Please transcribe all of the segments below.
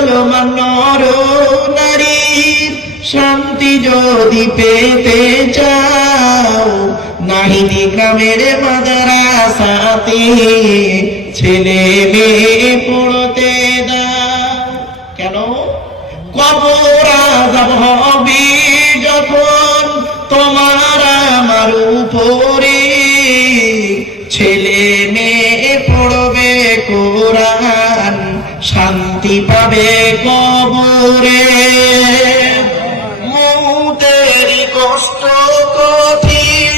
মুসলমান নর, শান্তি যদি পেতে চাও, নাহিদি গ্রামের মাদ্রাসাতে ছেলে মেয়ে পড়তে কেন? হবে যখন তোমার আমার উপরে ছেলে মেয়ে পড়বে কোরআন শান্তি পাবে কবরে। মৌতের কষ্ট কঠিন,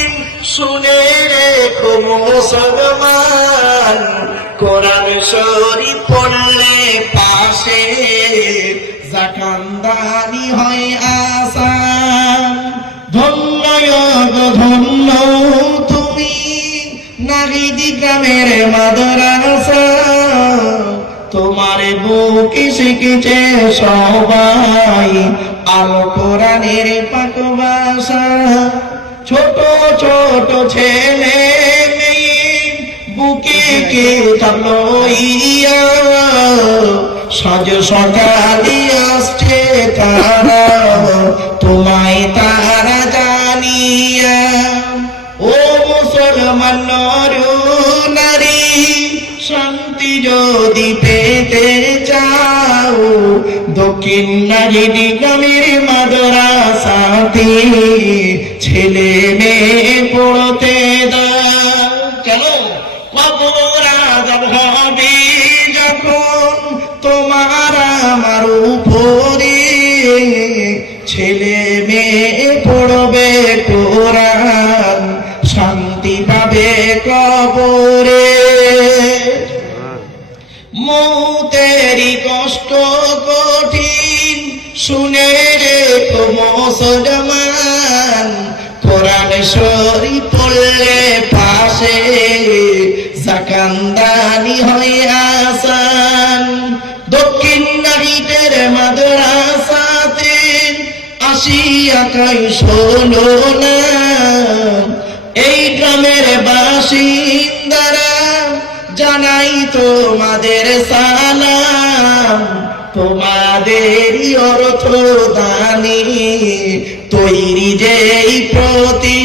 শুনে রেখো মুসলমান। কোরআন শরীফ পড়লে পাশে জাকান্দানি হয় আসান। ধন্য ধন্য তুমি নাগিদি গ্রামের মাদ্রাসা। তোমার বুকে শিখেছে সবাই। আলো কোরআনের পাক ভাষা ছোট ছোট ছেলে বুকে কে লইয়া সাজ সকালে আসছে তারা, তোমায় তারা জানিয়া। ও মুসলমান নর, শান্তি যদি পেতে চাও, দক্ষিণ নারী গ্রামের মাদ্রাসাতে ছেলে মেয়ে পড়তে তোমার ছেলে মেয়ে পড়বে কোরআন, শান্তি পাবে কবরে। মৌতেরি কষ্ট কঠিন। শুনে রেখো মুসলমান, কোরআন শরী পড়লে পাশে জাকান্দানি হয় আসান। দক্ষিণ নাহিদের মাদ্রাসাতে আসিয়া কাই শোনো না। এই গ্রামের বাসিন্দারা জানাই তোমাদের সালাম। তোমাদেরই অর্থ দানি তৈরি যেই প্রতিষ্ঠা